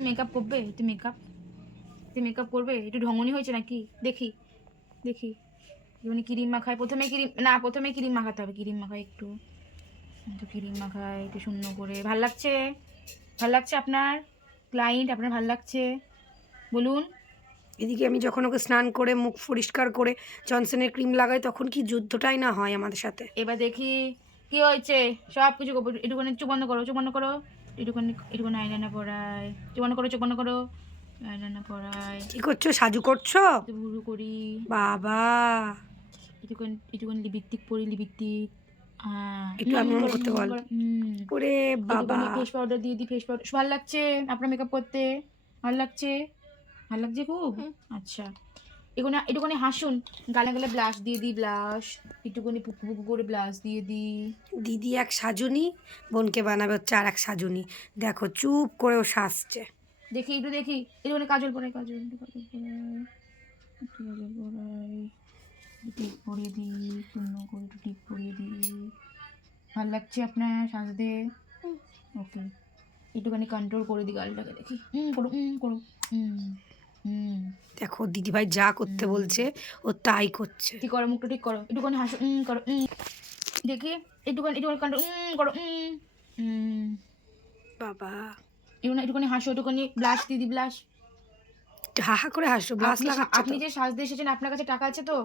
Makeup করবে? একটু makeup একটু মেকআপ করবে? একটু ঢঙ্গনি হয়েছে নাকি? দেখি দেখি। যেমন ক্রিম মাখায় প্রথমে ক্রিম না প্রথমে ক্রিম মাখাতে হবে ক্রিম মাখায় একটু। একটু ক্রিম মাখায় একটু শূন্য করে। ভালো লাগছে? ভালো লাগছে আপনার? ক্লায়েন্ট আপনার ভালো লাগছে? বলুন। এদিকে আমি যখন ওকে স্নান করে মুখ পরিষ্কার করে জনসনের ক্রিম লাগাই তখন কি যুদ্ধটাই না হয় আমাদের সাথে? এবার দেখি কি হয়েছে? সব কিছু একটুখানি চোখ বন্ধ করো চোখ বন্ধ করো। আইলাইনার চোখ করো করো আইলাইনার কি করছ? সাজু করছ? করি। বাবা। হ্যাঁ একটু এমন করতে বল। ওরে বাবা। ফেস পাউডার দিয়ে দিই ফেস পাউডার ভালো লাগছে আপনার মেকআপ করতে? ভালো লাগছে? ভালো লাগছে খুব? আচ্ছা। এখানে একটুখানি হাসুন। গালে গালে ব্লাশ দিয়ে দিই ব্লাশ। একটুখানি পুকু পুকু করে ব্লাশ দিয়ে দিই। দিদি এক সাজুনি বোনকে বানাবে হচ্ছে আর এক সাজুনি। দেখো চুপ করে ও সাজছে। দেখি একটু দেখি। একটুখানি কাজল পরাই কাজল একটু কাজল পরাই একটু কাজল পরাই। টিপ পরিয়ে দিই শূন্য করে একটু টিপ পরিয়ে দিই। ভালো লাগছে আপনার সাজতে? ওকে। একটুখানি কন্ট্রোল করে দিই গালটাকে দেখি। হুম করো হুম করো। হুম। দেখো দিদিভাই যা করতে বলছে ও তাই করছে। ঠিক করো মুখটা ঠিক করো। একটুখানি হাসো হুম করো হুম দেখি একটুখানি একটুখানি কান্ড উম করো হুম। বাবা। একটুখানি একটুখানি হাসো একটুখানি ব্লাশ দিদি ব্লাশ হা হা করে হাসো ব্লাস লাগাচ্ছে আপনি। যে সাজতে এসেছেন আপনার কাছে টাকা আছে তো?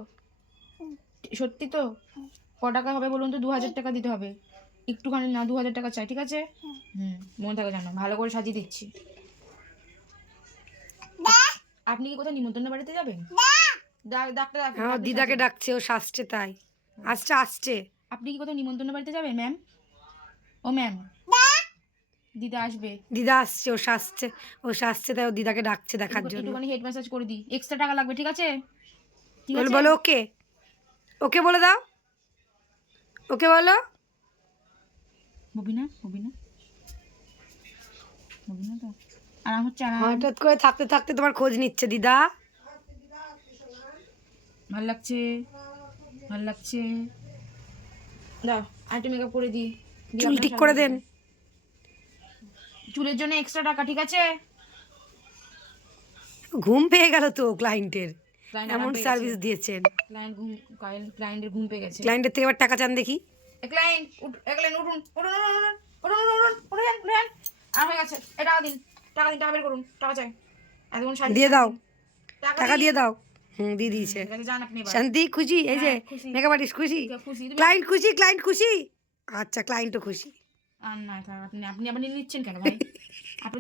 সত্যি তো? ক টাকা হবে বলুন তো? দু হাজার টাকা দিতে হবে। একটুখানি না দু হাজার টাকা চাই ঠিক আছে? হুম মনে থাকে জানো ভালো করে সাজিয়ে দিচ্ছি। আপনি কি কোথাও নিমন্ত্রণ বাড়িতে যাবেন? ডাক- ডাক্তার ডাক- হ্যাঁ দিদাকে ডাকছে ও সাজছে তাই। আসছে আসছে। আপনি কি কোথাও নিমন্ত্রণ বাড়িতে যাবেন ম্যাম? ও ম্যাম। দিদা আসবে। দিদা আসছে ও সাজছে ও সাজছে তাই ও দিদাকে ডাকছে দেখার জন্য। একটুখানি হেড ম্যাসাজ করে দিই। এক্সট্রা টাকা লাগবে ঠিক আছে? ঠিক আছে? বলো ওকে। ওকে বলে দাও। ওকে বলো। ববিনা ববিনা। ববিনা তো। আরাম হঠাৎ করে থাকতে থাকতে তোমার খোঁজ নিচ্ছে দিদা ভালো লাগছে ভালো লাগছে দাও আরেকটু মেকআপ করে দিই চুল ঠিক করে দেন চুলের জন্য এক্সট্রা টাকা ঠিক আছে ঘুম পেয়ে গেল তো ক্লায়েন্টের এমন সার্ভিস। দিয়েছেন ক্লায়েন্ট ঘুম ক্লায়েন্টের ঘুম পেয়ে গেছে ক্লায়েন্টের থেকে এবার টাকা চান দেখি ক্লায়েন্ট এক লাইন উঠুন উঠুন উঠুন উঠুন উঠুন উঠুন উঠুন উঠুন আর হয়ে গেছে এ টাকা দিন টাকা দিন টাকা বের করুন টাকা চাই। এতক্ষণ শাড়ি দিয়ে দাও। টাকা দিয়ে দাও। হুম দিয়ে দিয়েছে। আপনি শান্তি খুশি? এই যে হ্যাঁ, মেকআপ আর্টিস্ট খুশি? ক্লায়েন্ট খুশি? ক্লায়েন্ট খুশি আচ্ছা ক্লায়েন্টও খুশি। আর না আপনি আপনি আবার নিচ্ছেন কেন ভাই? আপনি